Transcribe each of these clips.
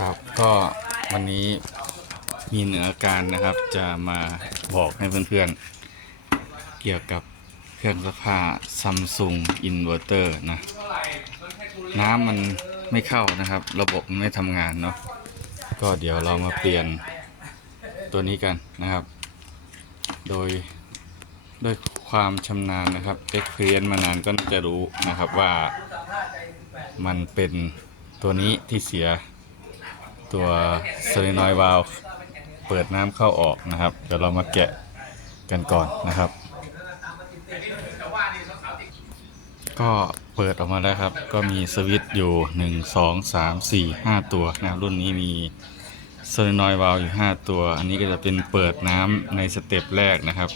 ครับก็วันนี้มีเหนือการนะครับจะมาบอกให้เพื่อนๆ เกี่ยวกับเครื่องซักผ้าซัมซุงอินเวอร์เตอร์นะ น้ำมันไม่เข้านะครับ ระบบมันไม่ทำงานเนาะก็เดี๋ยวเรามาเปลี่ยนตัวนี้กันนะครับ โดยด้วยความชำนาญนะครับเอ็กเพรียนมานานก็จะรู้นะครับว่ามันเป็นตัวนี้ที่เสีย ตัวโซลินอยวาลเปิดน้ำเข้าออกนะครับเดี๋ยวเรามาแกะกันก่อนนะครับ ก็เปิดออกมาแล้วครับ ก็มีสวิตช์อยู่ 1 2 3 4 5 ตัวนะครับรุ่นนี้มีโซลินอยวาลอยู่ 5 ตัว อันนี้ก็จะเป็นเปิดน้ำในสเต็ปแรกนะครับ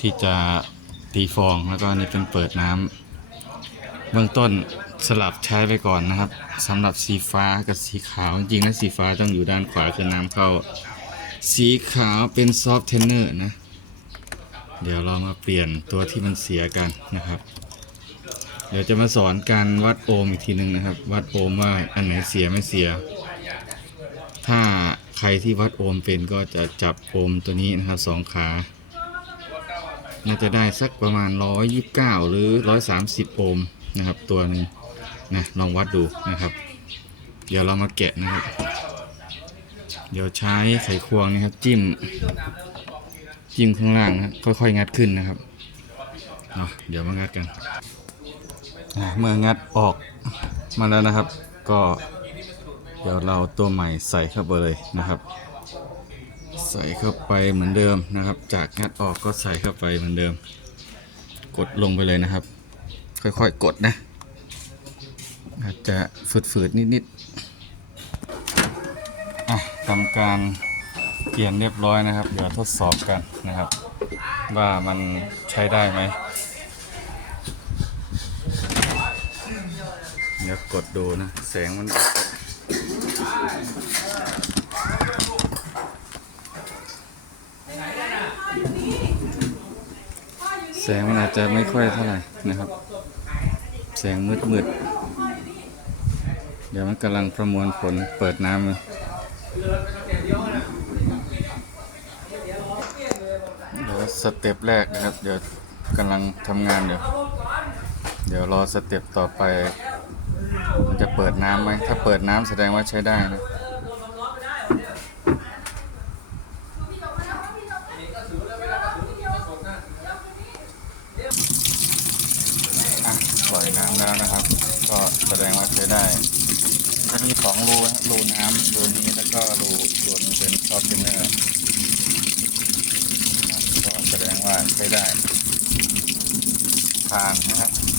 ที่จะตีฟองแล้วก็อันนี้เป็นเปิดน้ำเบื้องต้น สลับใช้ไปก่อนนะครับสำหรับสีฟ้ากับสีขาวจริงๆนะสีฟ้าต้องอยู่ด้านขวาคือน้ำเข้า สีขาวเป็นซอฟต์เทนเนอร์นะ เดี๋ยวเรามาเปลี่ยนตัวที่มันเสียกันนะครับ เดี๋ยวจะมาสอนการวัดโอห์มอีกทีหนึ่งนะครับ วัดโอห์มว่าอันไหนเสียไม่เสีย ถ้าใครที่วัดโอห์มเป็นก็จะจับโอห์มตัวนี้นะครับสองขาน่าจะได้สักประมาณ 129 หรือ 130 โอห์มนะครับ ตัวหนึ่ง นะลองวัดดูนะครับ เดี๋ยวเรามาแกะนะครับ เดี๋ยวใช้ไขควงนะครับ จิ้ม จิ้มข้างล่างนะค,ค่อยๆ งัดขึ้นนะครับเเดี๋ยวมางัดกันเมื่องัดออกมาแล้วนะครับ ก็ เดี๋ยวเราตัวใหม่ใส่เข้าไปเลยนะครับ ใส่เข้าไปเหมือนเดิมนะครับ จากงัดออกก็ใส่เข้าไปเหมือนเดิม กดลงไปเลยนะครับ ค่อยๆกดนะ อาจจะฝืดๆ นิดๆอะทำการเปลี่ยนเรียบร้อยนะครับ เดี๋ยวทดสอบกันนะครับ ว่ามันใช้ได้ไหม เดี๋ยวกดดูนะ แสงมันแสงมันอาจจะไม่ค่อยเท่าไหร่นะครับ แสงมืดมืดๆ เดี๋ยวมันกำลังประมวลผลเปิดน้ำเลยเดี๋ยวสเต็ปแรกนะครับ เดี๋ยวกำลังทำงานเดี๋ยวเดี๋ยวรอสเต็ปต่อไป มันจะเปิดน้ำไหม ถ้าเปิดน้ำแสดงว่าใช้ได้นะอะปล่อยน้ำแล้วนะครับ ก็แสดงว่าใช้ได้ จะมีสองรูนะรูน้ำรูนี้แล้วก็รูรูนี้เป็นซอฟต์เทนเนอร์ก็แสดงว่าใช้ได้ผ่านนะครับ